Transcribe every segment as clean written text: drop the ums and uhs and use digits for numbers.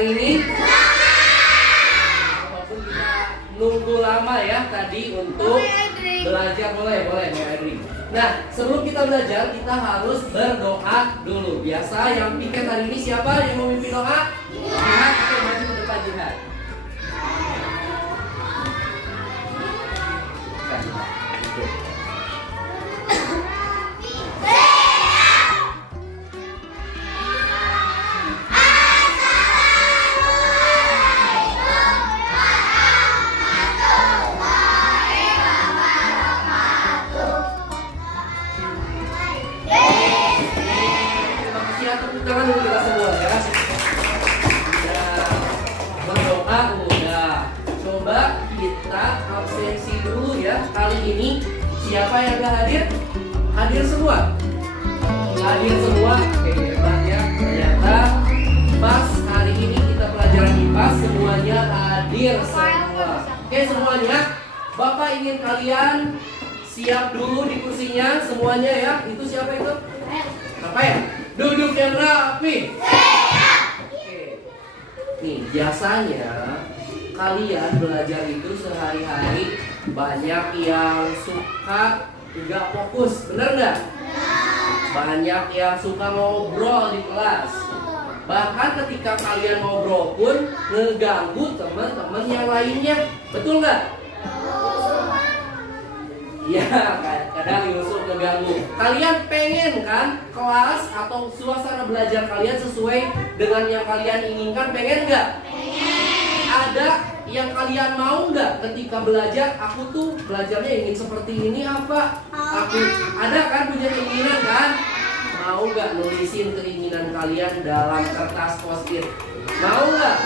hari ini? Walaupun kita nunggu lama ya tadi untuk belajar. Boleh Adri. Nah, sebelum kita belajar, kita harus berdoa dulu. Biasa yang piket hari ini siapa yang mau memimpin doa? Jihad, oke, maju ke depan Jihad. Tangan dulu kita semua ya. Berdoa udah. Coba kita absensi dulu ya. Kali ini siapa yang gak hadir? Hadir semua. Hadir semua. Oke, hebat ya. Ternyata pas hari ini kita pelajaran IPA semuanya hadir semua. Oke semuanya. Bapak ingin kalian siap dulu di kursinya semuanya ya. Itu siapa itu? Apa ya? Duduk yang rapi. Oke. Nih, biasanya kalian belajar itu sehari-hari banyak yang suka nggak fokus, bener nggak? Banyak yang suka ngobrol di kelas. Bahkan ketika kalian ngobrol pun ngeganggu teman-teman yang lainnya, betul nggak? Ya, kadang Yusuf keganggu. Kalian pengen kan kelas atau suasana belajar kalian sesuai dengan yang kalian inginkan? Pengen nggak? Ada yang kalian mau nggak ketika belajar? Aku tuh belajarnya ingin seperti ini apa? Aku ada kan punya keinginan kan? Mau nggak nulisin keinginan kalian dalam kertas post-it? Mau nggak?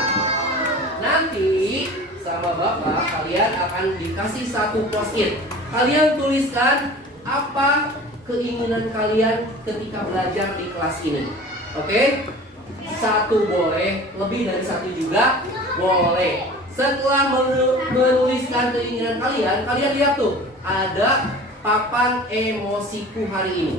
Nanti sama Bapak kalian akan dikasih satu post-it. Kalian tuliskan apa keinginan kalian ketika belajar di kelas ini. Oke? Satu boleh, lebih dari satu juga boleh. Setelah menuliskan keinginan kalian, kalian lihat tuh, ada papan emosiku hari ini.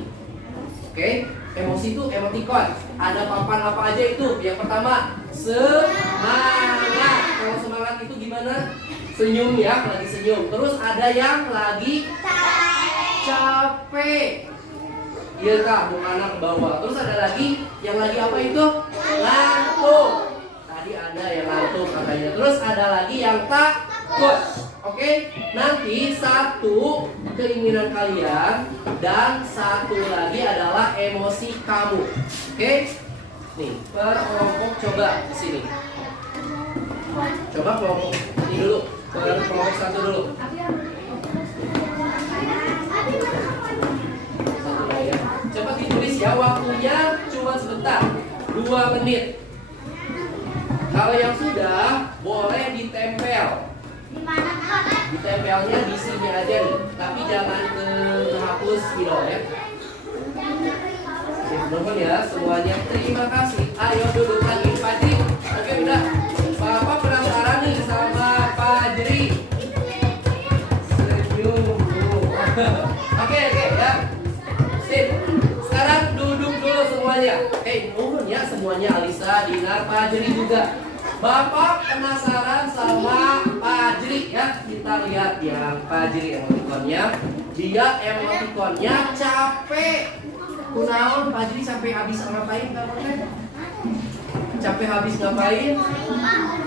Oke? Emosi itu emoticon. Ada papan apa aja itu? Yang pertama, semangat. Kalau semangat itu gimana? Senyum ya, lagi senyum. Terus ada yang lagi capek. Iya kak, bukan ke bawah. Terus ada lagi yang lagi apa itu? Ngantuk. Tadi ada yang ngantuk katanya. Terus ada lagi yang takut. Oke, nanti satu keinginan kalian dan satu lagi adalah emosi kamu. Oke, nih per kelompok coba di sini. Coba kelompok ini dulu. Kelompok satu dulu. Coba ditulis ya, waktunya cuma sebentar, 2 menit. Kalau yang sudah boleh ditempel. Ditempelnya di sini aja nih, tapi jangan kehapus gitu ya. Teman-teman ya, semuanya terima kasih. Ayo duduk lagi, Pak Jri. Oke udah. Bapak penasaran nih sama Pak Jri. Senyum dulu. Oke ya. Sip. Sekarang duduk dulu semuanya. Turun ya semuanya, Alisa, Dinar, Pak Jri juga. Bapak penasaran sama Pak Jri ya. Kita lihat yang Pak Jri emotikonnya. Dia emotikonnya capek. Kunaon Pak Jri sampai habis ngapain kamu? Capek habis ngapain?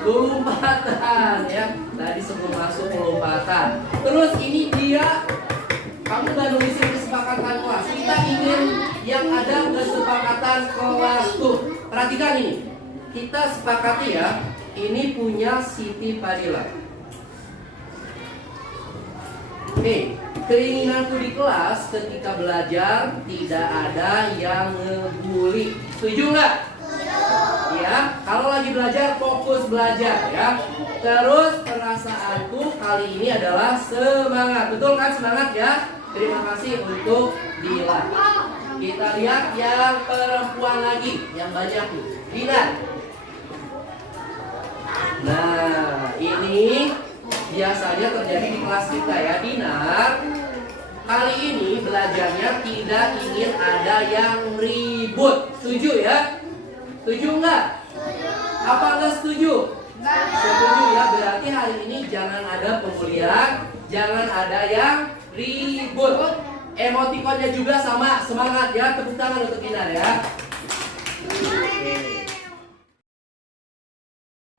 Lompatan ya. Tadi sebelum masuk lompatan. Terus ini dia, kamu gak nulisin kesepakatan kelas. Kita ingin yang ada kesepakatan kelas tuh. Perhatikan ini. Kita sepakati ya. Ini punya Siti Padilla. Keinginanku di kelas ketika belajar tidak ada yang ngebully. Setuju nggak? Ya, kalau lagi belajar fokus belajar ya. Terus perasaanku kali ini adalah semangat. Betul kan semangat ya? Terima kasih untuk Dila. Kita lihat yang perempuan lagi, yang banyak nih. Dila. Nah, ini biasanya terjadi di kelas kita ya, Dinar. Kali ini belajarnya tidak ingin ada yang ribut. Setuju ya? Setuju nggak? Apa nggak setuju? Setuju ya, berarti hari ini jangan ada pemulihan, jangan ada yang ribut. Emotikonnya juga sama, semangat ya, tepuk tangan untuk Kinar ya.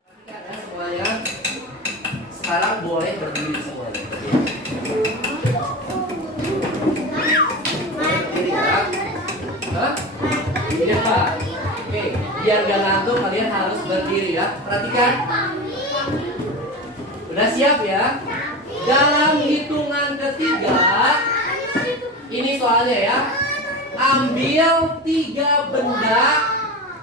Perhatikan ya semuanya. Sekarang boleh berdiri semuanya. Berdiri ya. Hah? Iya Pak. Oke, biar gak ngantuk kalian harus berdiri ya. Perhatikan. Udah siap ya? Dalam hitungan ketiga, ini soalnya ya. Ambil 3 benda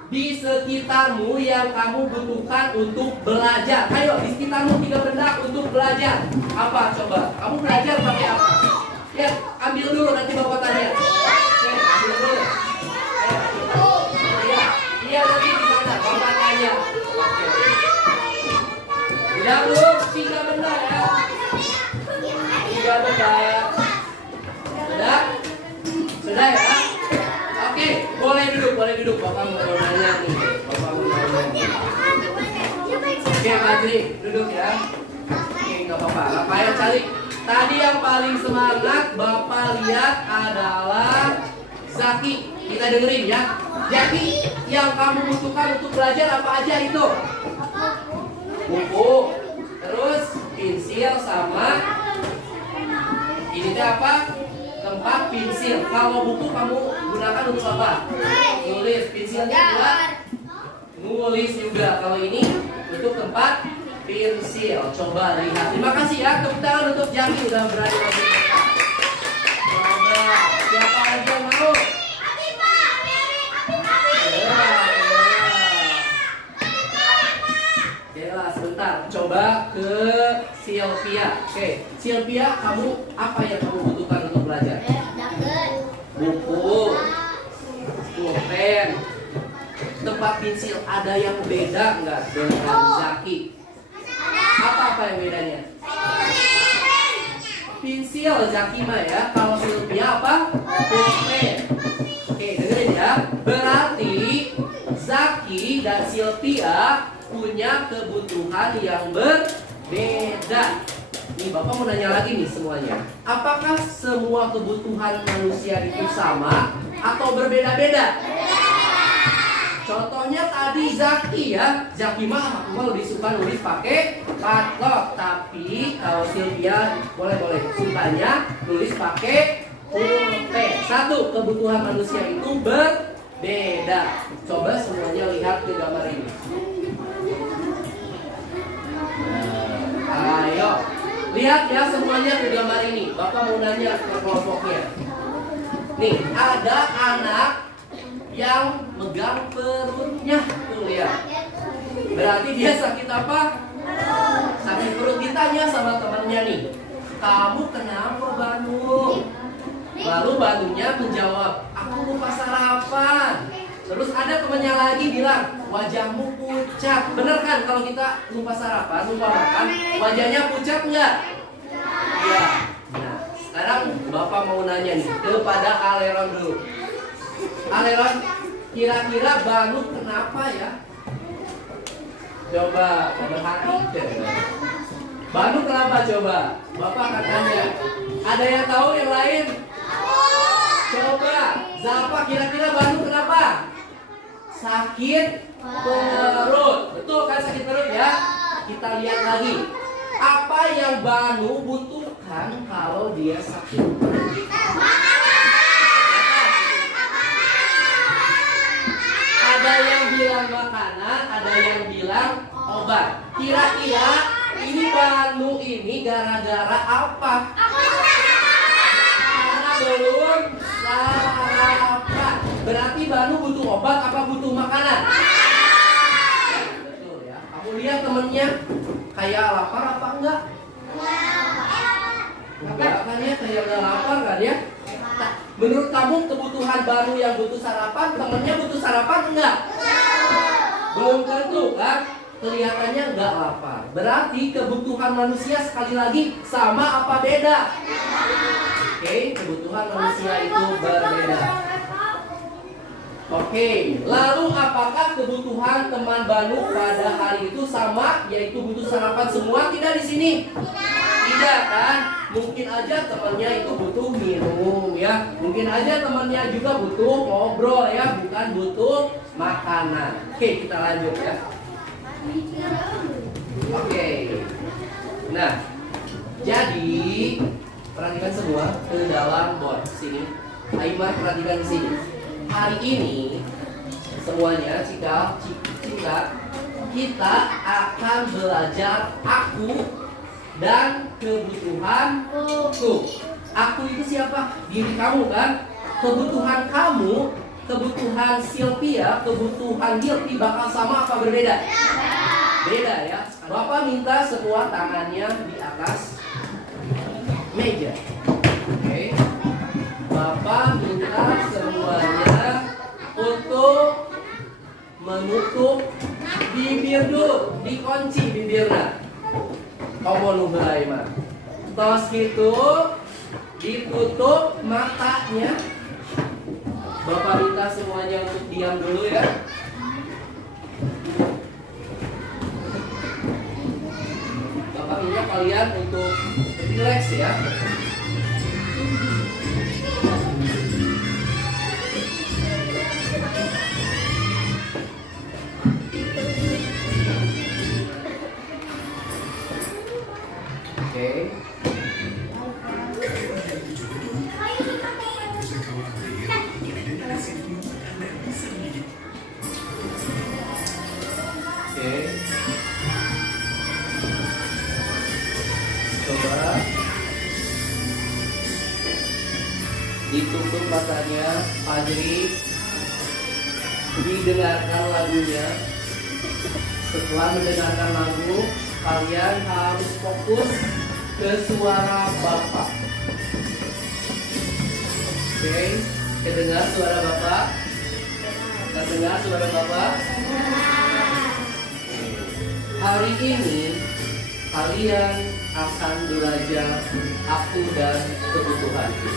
di sekitarmu yang kamu butuhkan untuk belajar. Ayo, di sekitarmu 3 benda untuk belajar. Apa coba? Kamu belajar pakai apa? Ya, ambil dulu nanti bapak tanya. Oke, ambil dulu. Iya, nanti di sana bapak tanya. Oke. Udah belum? 3 benda ya. 3 benda. Sudah? Sudah ya? Oke, boleh duduk. Bapak mau nanya nih. Oke, Badri, duduk ya. Oke, nggak apa-apa. Bapak yang cari. Tadi yang paling semangat Bapak lihat adalah Zaki. Kita dengerin ya. Zaki, yang kamu butuhkan untuk belajar apa aja itu? Buku, terus pensil sama ini teh apa? Tempat pensil. Kalau buku kamu gunakan untuk apa? Nulis. Pensilnya buat nulis juga. Kalau ini untuk tempat pensil. Coba lihat. Terima kasih ya. Tepuk tangan untuk Jami udah berani lagi. Coba siapa aja mau? Sebentar. Coba ke Sylvia. Oke, Sylvia, kamu apa yang kamu butuhkan untuk belajar? Buku, pulpen, tempat pensil. Ada yang beda nggak dengan Zaki? Apa yang bedanya? Pensil Zaki mah ya. Kalau Sylvia apa? Pulpen. Oke, dengerin ya. Berarti Zaki dan Sylvia punya kebutuhan yang berbeda. Nih Bapak mau nanya lagi nih semuanya. Apakah semua kebutuhan manusia itu sama atau berbeda-beda? Contohnya tadi Zaki ya. Zaki mah lebih suka nulis pakai patlok. Tapi kalau Sylvia boleh sukanya nulis pakai pulpen. Satu, kebutuhan manusia itu berbeda. Coba semuanya lihat ke gambar ini. Ayo, lihat ya semuanya ke gambar ini. Bapak mau nanya ke kelompoknya. Nih, ada anak yang megang perutnya. Tuh lihat. Berarti dia sakit apa? Sakit perut. Ditanya sama temannya nih. Kamu kenapa Banu? Lalu Banunya menjawab, aku lupa sarapan. Terus ada temannya lagi bilang, wajahmu pucat. Bener kan kalau kita lupa sarapan, lupa makan, wajahnya pucat nggak? Iya. Nah, sekarang Bapak mau nanya nih kepada Aleron dulu. Aleron, kira-kira Banu kenapa ya? Coba perhatikan. Banu kenapa coba? Bapak akan tanya. Ada yang tahu yang lain? Coba, Zapa kira-kira Banu kenapa? Sakit perut. Betul kan sakit perut ya? Kita lihat lagi. Apa yang Banu butuhkan kalau dia sakit perut? Ada yang bilang makanan, ada yang bilang obat. Kira-kira ini Banu ini gara-gara apa? Karena belum sarapan. Berarti Banu butuh obat apa butuh makanan? Betul ya. Kamu lihat temennya kayak lapar apa enggak? Enggak kan ya, kayak enggak lapar kan ya? Nah, menurut kamu kebutuhan Banu yang butuh sarapan, temennya butuh sarapan enggak? Belum tentu kan? Kelihatannya enggak lapar. Berarti kebutuhan manusia sekali lagi sama apa beda? Oke, kebutuhan manusia itu berbeda. Oke, lalu apakah kebutuhan teman Banu pada hari itu sama, yaitu butuh sarapan semua? Tidak di sini. Tidak kan? Mungkin aja temannya itu butuh minum ya. Mungkin aja temannya juga butuh ngobrol ya, bukan butuh makanan. Oke, kita lanjut ya. Oke. Nah, jadi perhatikan semua ke dalam board sini. Aimar perhatikan di sini. Hari ini semuanya jika kita akan belajar aku dan kebutuhanku. Aku itu siapa? Diri kamu kan? Kebutuhan kamu, kebutuhan Sylvia, kebutuhan Hilti bakal sama apa berbeda? Beda ya. Bapak minta semua tangannya di atas meja. Oke. Bapak minta semuanya untuk menutup bibir dulu, dikunci bibirnya. Kamu nuhai mah. Tos gitu, ditutup matanya. Bapak minta semuanya untuk diam dulu ya. Bapak minta kalian untuk relax ya. Oke. Coba ditutup matanya, Fajri, didengarkan lagunya. Setelah mendengarkan lagu, kalian harus fokus ke suara Bapak. Oke, kedengar suara Bapak? Kedengar suara Bapak? Hari ini kalian akan belajar aku dan kebutuhanku.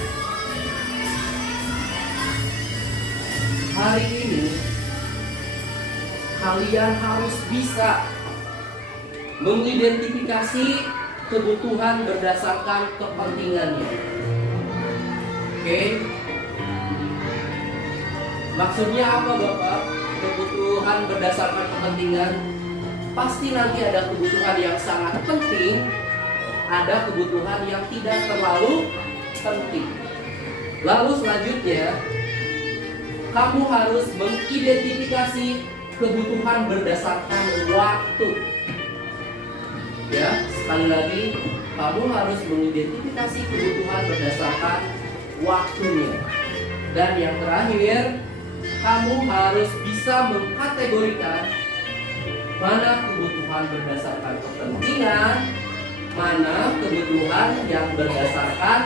Hari ini kalian harus bisa mengidentifikasi kebutuhan berdasarkan kepentingannya. Oke? Maksudnya apa Bapak? Kebutuhan berdasarkan kepentingan. Pasti nanti ada kebutuhan yang sangat penting, ada kebutuhan yang tidak terlalu penting. Lalu selanjutnya, kamu harus mengidentifikasi kebutuhan berdasarkan waktu. Ya, sekali lagi, kamu harus mengidentifikasi kebutuhan berdasarkan waktunya. Dan yang terakhir, kamu harus bisa mengkategorikan mana kebutuhan berdasarkan kepentingan, mana kebutuhan yang berdasarkan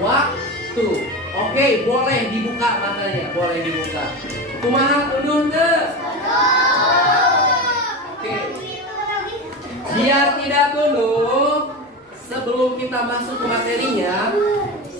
waktu. Oke, boleh dibuka matanya, boleh dibuka. Kumaha undur ke? Oke. Biar tidak tunduk, sebelum kita masuk ke materinya,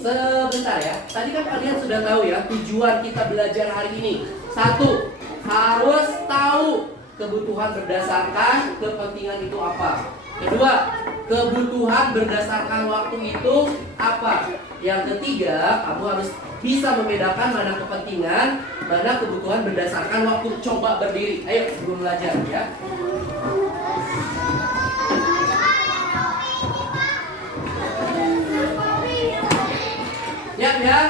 sebentar ya. Tadi kan kalian sudah tahu ya tujuan kita belajar hari ini. 1, harus tahu kebutuhan berdasarkan kepentingan itu apa. Kedua, kebutuhan berdasarkan waktu itu apa. Yang ketiga, kamu harus bisa membedakan mana kepentingan, mana kebutuhan berdasarkan waktu. Coba berdiri, ayo sebelum belajar ya. Siap ya?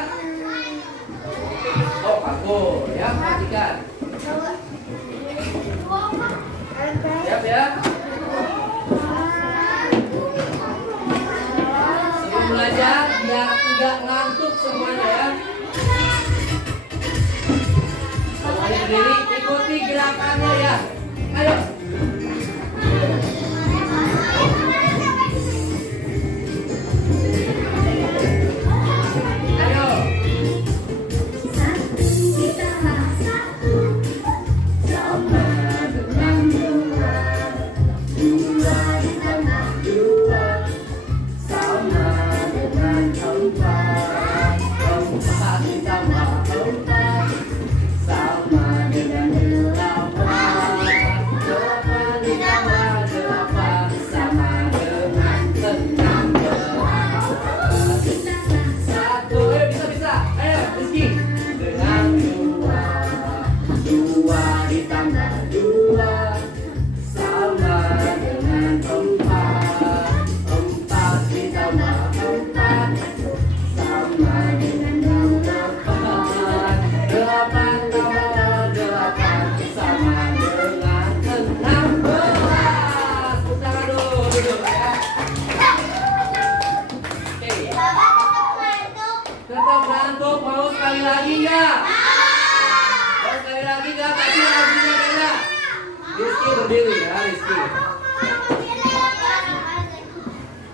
Oh, aku ya, perhatikan. Siap ya? Sebelum belajar, biar tidak ngantuk semuanya ya. Semuanya berdiri, ikuti gerakannya ya. Ayo. Sama Tetap ngantuk. Mau sekali lagi nggak? Mau sekali lagi nggak? Tapi lagunya beda. Rizky berdiri ya, Rizky.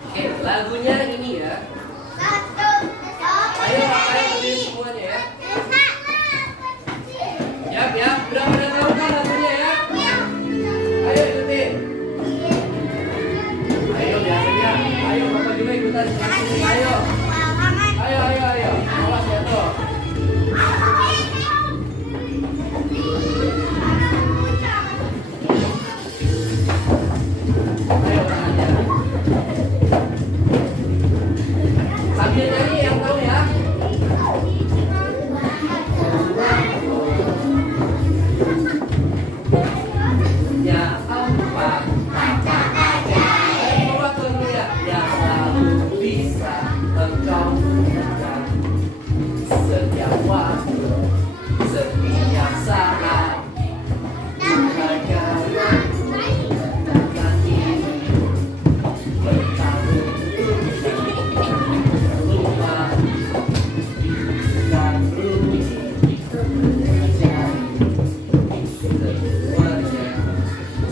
Oke, lagunya ini ya. Ayo pakai berdiri semuanya ya. Ya, udah pada tahu kan lagunya ya? Ayo ikutin. Ayo biasanya. Ayo Bapak juga ikutan sini. Ayo. Ayo. Awas ya tuh. Ayo tangannya. Sambil nyanyi yang tahu ya. Ya apa aja coba dulu ya yang selalu bisa engkau gunakan setiap waktu setiap saat hanya dan ini bertahun lupa dan rumit semuanya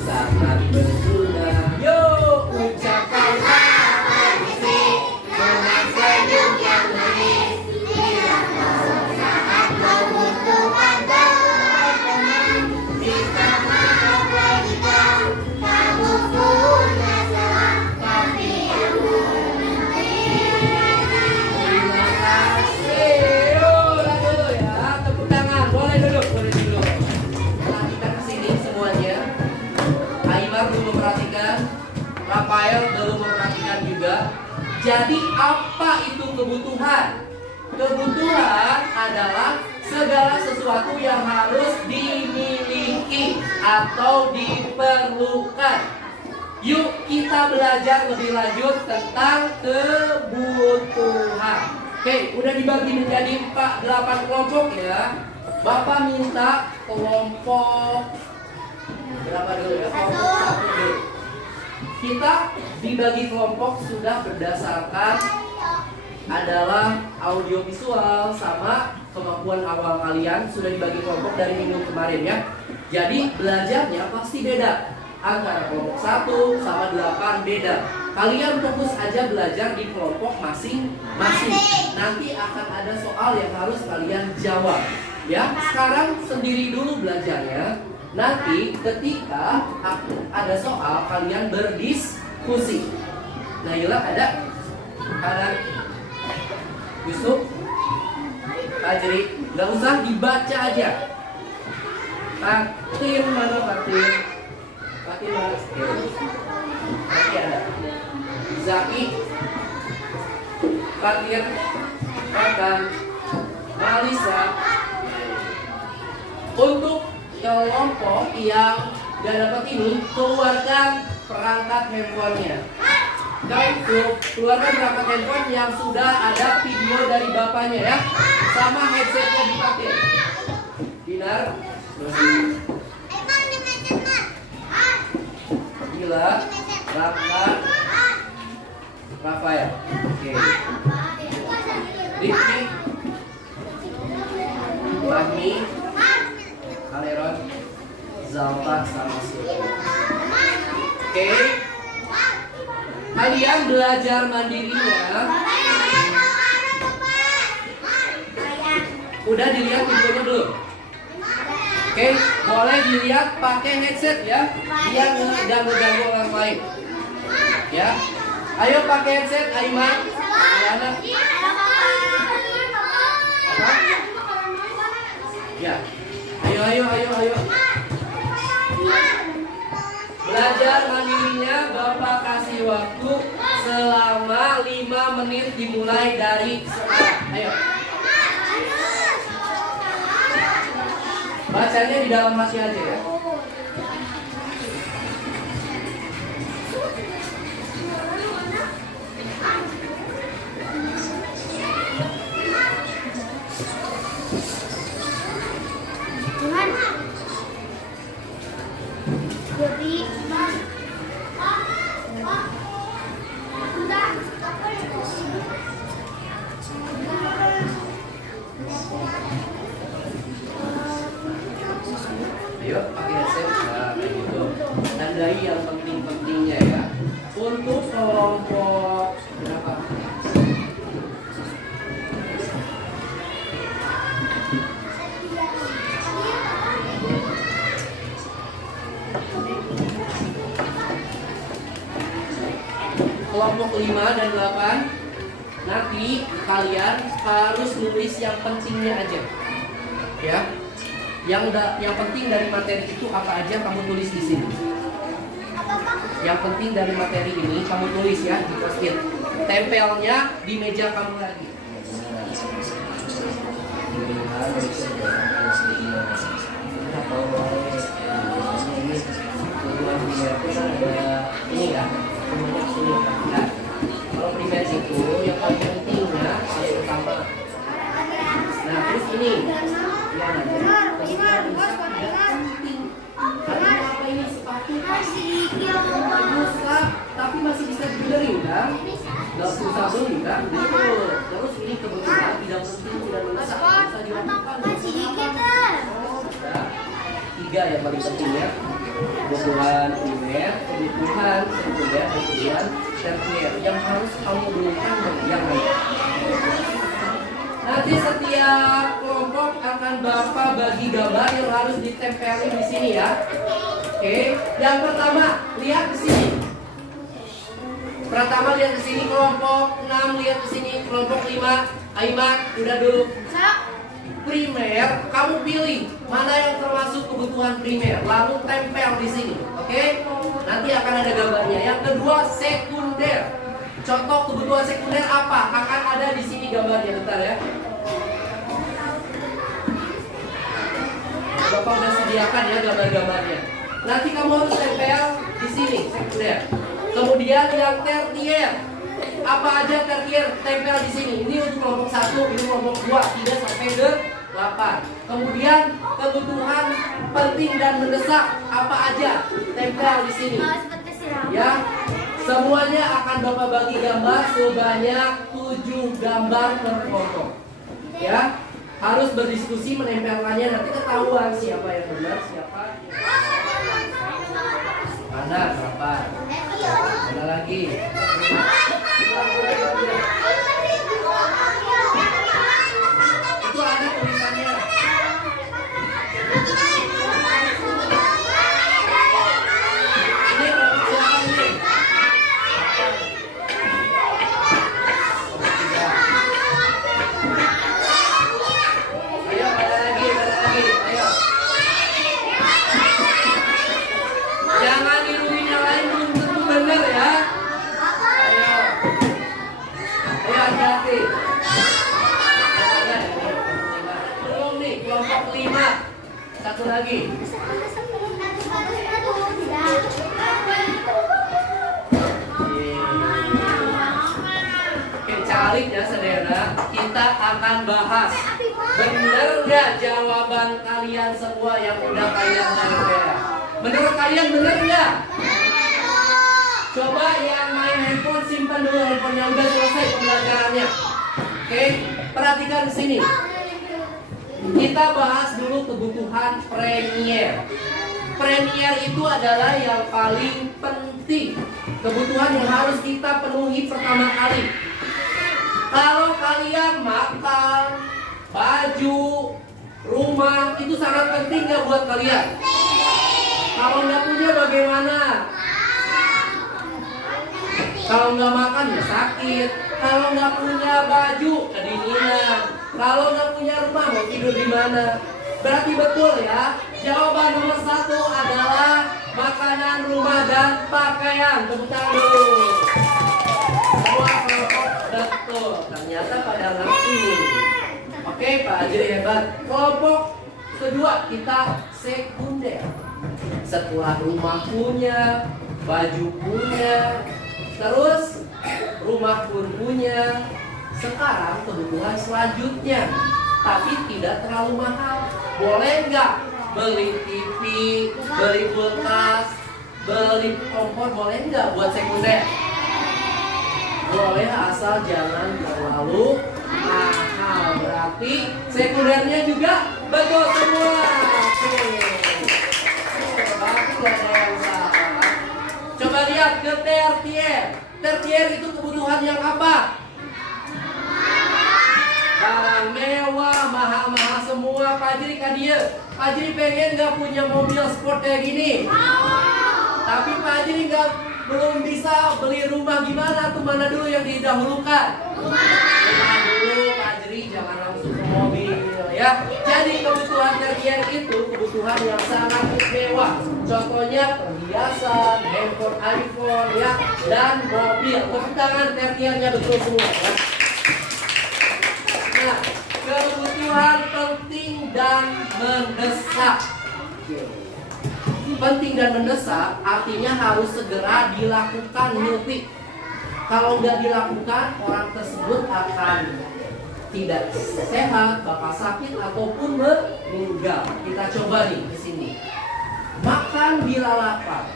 sangat berguna. Yuk ucapkanlah kasih dengan senyum yang manis. Bila kau saat membutuhkan teman, minta maaf ketika kamu punya salah, tapi aku mengerti. Terima kasih. Yuk lagu dulu ya, tepuk tangan. Boleh duduk. Nah, kita kesini semuanya. Aymar belum memperhatikan, Rafael belum memperhatikan juga. Jadi apa itu kebutuhan? Kebutuhan adalah segala sesuatu yang harus dimiliki atau diperlukan. Yuk kita belajar lebih lanjut tentang kebutuhan. Oke, udah dibagi menjadi 8 kelompok ya. Bapak minta kelompok berapa dulu ya? Kelompok 1 dulu. Kita dibagi kelompok sudah berdasarkan adalah audiovisual sama kemampuan awal kalian sudah dibagi kelompok dari minggu kemarin ya. Jadi belajarnya pasti beda. Antara kelompok 1 sama 8 beda. Kalian fokus aja belajar di kelompok masing-masing. Nanti akan ada soal yang harus kalian jawab. Ya, sekarang sendiri dulu belajarnya. Nanti ketika ada soal kalian berdiskusi. Naila ada Yusuf, Fajri, nggak usah dibaca aja. Fatin mana Fatin? Fatin mana? Oke ada. Zaki, Fatir, Fakan, Malisa. Untuk kelompok yang gak dapat ini, keluarkan perangkat handphonenya. Keluarkan perangkat handphone yang sudah ada video dari bapaknya ya, sama headsetnya dipakai. Dinar, Gila, Raka, Rafael. Oke. Rifki, Fahmi, Kaleron, Zalfa sama Suri. Oke. Kalian belajar mandirinya. Udah dilihat videonya belum? Oke, boleh dilihat pakai headset ya, biar nggak ganggu orang lain. Ya, ayo pakai headset, Aiman. Anak. Ya, ayo. Belajar mandirinya Bapak kasih waktu selama 5 menit dimulai dari sekarang. Ayo. Bacanya di dalam hati aja ya. Yuk, pakai headset. Nah, kayak gitu. Tandai yang penting-pentingnya ya. Untuk kelompok berapa? Kelompok 5 dan 8. Nanti kalian harus nulis yang pentingnya aja. Ya. Yang penting dari materi itu apa aja kamu tulis di sini. Yang penting dari materi ini kamu tulis ya di post-it. Tempelnya di meja kamu lagi. Ini ya. Nah, kalau primer itu yang paling pentingnya yang utama. Nah, terus ini. Ya, tapi masih bisa dibenerin kan? Nggak susah beli kan? Betul. Terus ini kebetulan tidak penting, tidak mendesak, bisa dilakukan. Tiga yang paling penting ya. Kebutuhan primer, kebutuhan sekunder, kebutuhan tersier. Yang harus kamu berikan yang mana? Nanti setiap kelompok akan Bapak bagi gambar yang harus ditempelin di sini ya. Oke, yang pertama lihat ke sini. Pertama lihat ke sini kelompok 6, lihat ke sini kelompok 5. Aiman, udah dulu. Primer, kamu pilih mana yang termasuk kebutuhan primer, lalu tempel di sini. Oke? Nanti akan ada gambarnya. Yang kedua sekunder. Contoh kebutuhan sekunder apa? Akan ada di sini gambarnya, bentar ya. Bapak udah sediakan ya gambar-gambarnya. Nanti kamu harus tempel di sini sekunder. Kemudian yang tertier. Apa aja tertier? Tempel di sini. Ini untuk kelompok 1, ini kelompok 2, 3 sampai 8. Kemudian kebutuhan penting dan mendesak apa aja? Tempel di sini. Ya. Semuanya akan Bapak bagi gambar sebanyak 7 gambar per kelompok. Ya, harus berdiskusi menempelkannya, nanti ketahuan siapa yang benar, siapa yang mana berapa. Mana lagi? Itu ada tulisannya. Satu lagi. Oke, calik ya saudara. Kita akan bahas. Benar nggak jawaban kalian semua yang udah kalian tempel? Menurut kalian benar nggak? Coba yang main handphone simpan dulu handphone yang udah selesai pembelajarannya. Oke, perhatikan di sini. Kita bahas dulu kebutuhan premier. Premier itu adalah yang paling penting. Kebutuhan yang harus kita penuhi pertama kali. Kalau kalian makan, baju, rumah, itu sangat penting nggak buat kalian? Kalau nggak punya bagaimana? Kalau nggak makan ya sakit. Kalau nggak punya baju kedinginan. Kalau nggak punya rumah mau tidur di mana? Berarti betul ya. Jawaban nomor 1 adalah makanan, rumah, dan pakaian. Tepuk tangan dulu. Semua kelompok betul. Ternyata pada ngerti. Oke, Pak Ajri hebat. Kelompok kedua kita sekunder. Setelah rumah punya, baju punya, terus rumah pun punya. Sekarang kebutuhan selanjutnya, tapi tidak terlalu mahal. Boleh nggak beli TV, beli kulkas, beli kompor, boleh nggak buat sekunder? Boleh, asal jangan terlalu mahal. Berarti sekundernya juga betul semua. Oke. yang apa? Barang mewah, mahal-mahal semua. Pak Jiri kadia. Pak Jiri pengen nggak punya mobil sport kayak gini? Tapi Pak Jiri belum bisa beli rumah. Gimana tuh? Mana dulu yang didahulukan? Rumah dulu Pak Jiri, jangan langsung ke mobil ya. Jadi kebutuhan tersier itu kebutuhan yang sangat mewah. Contohnya perhiasan, handphone iPhone ya, dan mobil. Tepuk tangan tersiernya betul semua ya. Nah, kebutuhan penting dan mendesak. Penting dan mendesak artinya harus segera dilakukan multi. Kalau nggak dilakukan, orang tersebut akan tidak sehat, bakal sakit ataupun meninggal. Kita coba nih di sini. Makan bila lapar.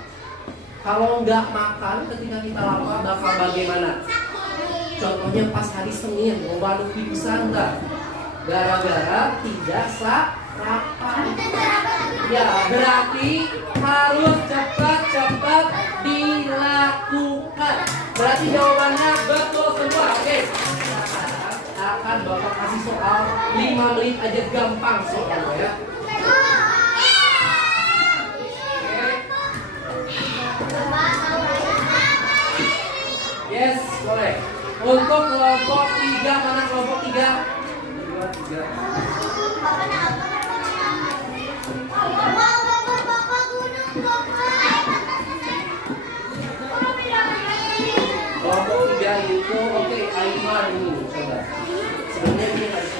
Kalau nggak makan ketika kita lapar bakal bagaimana? Contohnya pas hari Senin, mau balik pisan nggak? Gara-gara tidak sarapan. Ya, berarti harus cepat-cepat dilakukan. Berarti jawabannya betul semua. Oke. Akan Bapak kasih soal 5 menit aja, gampang soalnya ya. Yes, boleh. Untuk kelompok 3, mana kelompok 3? 2, 3. Kelompok 3 itu oke, Aymar ini coba. Sebenarnya ini harus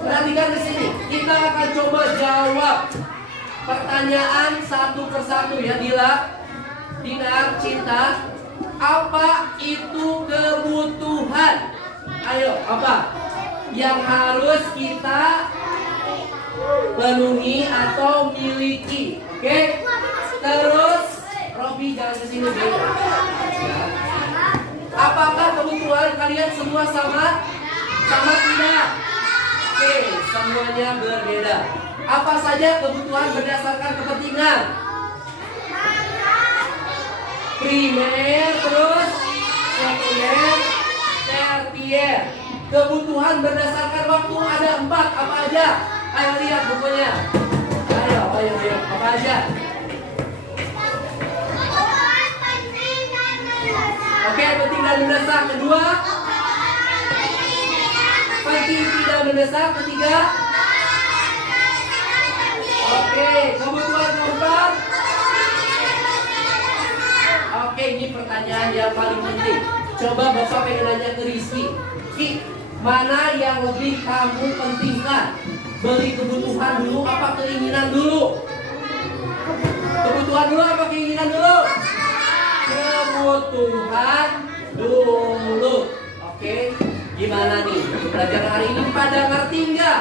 perhatikan di sini. Kita akan coba jawab pertanyaan satu persatu ya. Dinar, Cinta, apa itu kebutuhan? Ayo, apa yang harus kita penuhi atau miliki? Oke? Terus Robi jangan kesini dulu. Apakah kebutuhan kalian semua sama? Sama tidak? Oke, semuanya berbeda. Apa saja kebutuhan berdasarkan kepentingan? Primer, terus sekunder, tersier. Kebutuhan berdasarkan waktu ada 4. Apa aja? Ayo lihat bukunya. Ayo, apa aja? Oke, penting dan mendesak. Kedua, penting tidak mendesak. Ketiga, oke, kebutuhan keempat. Oke, ini pertanyaan yang paling penting. Coba Bapak pengen nanya ke Rizky. Ki, mana yang lebih kamu pentingkan? Beli kebutuhan dulu apa keinginan dulu? Kebutuhan dulu apa keinginan dulu? Kebutuhan dulu. Oke, gimana nih? Pelajaran hari ini pada ngerti nggak?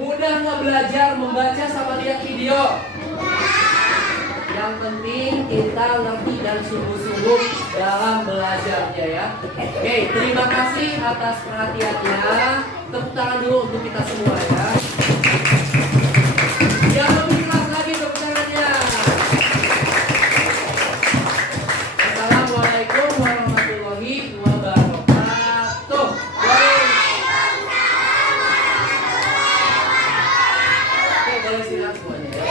Mudah nggak belajar membaca sama lihat video? Yang penting kita ngerti dan sungguh-sungguh dalam belajarnya ya. Oke, terima kasih atas perhatiannya. Tepuk tangan dulu untuk kita semua ya. Yang lebih keras lagi tepuk tangannya. Assalamualaikum warahmatullahi wabarakatuh. Oke, boleh silakan semuanya ya.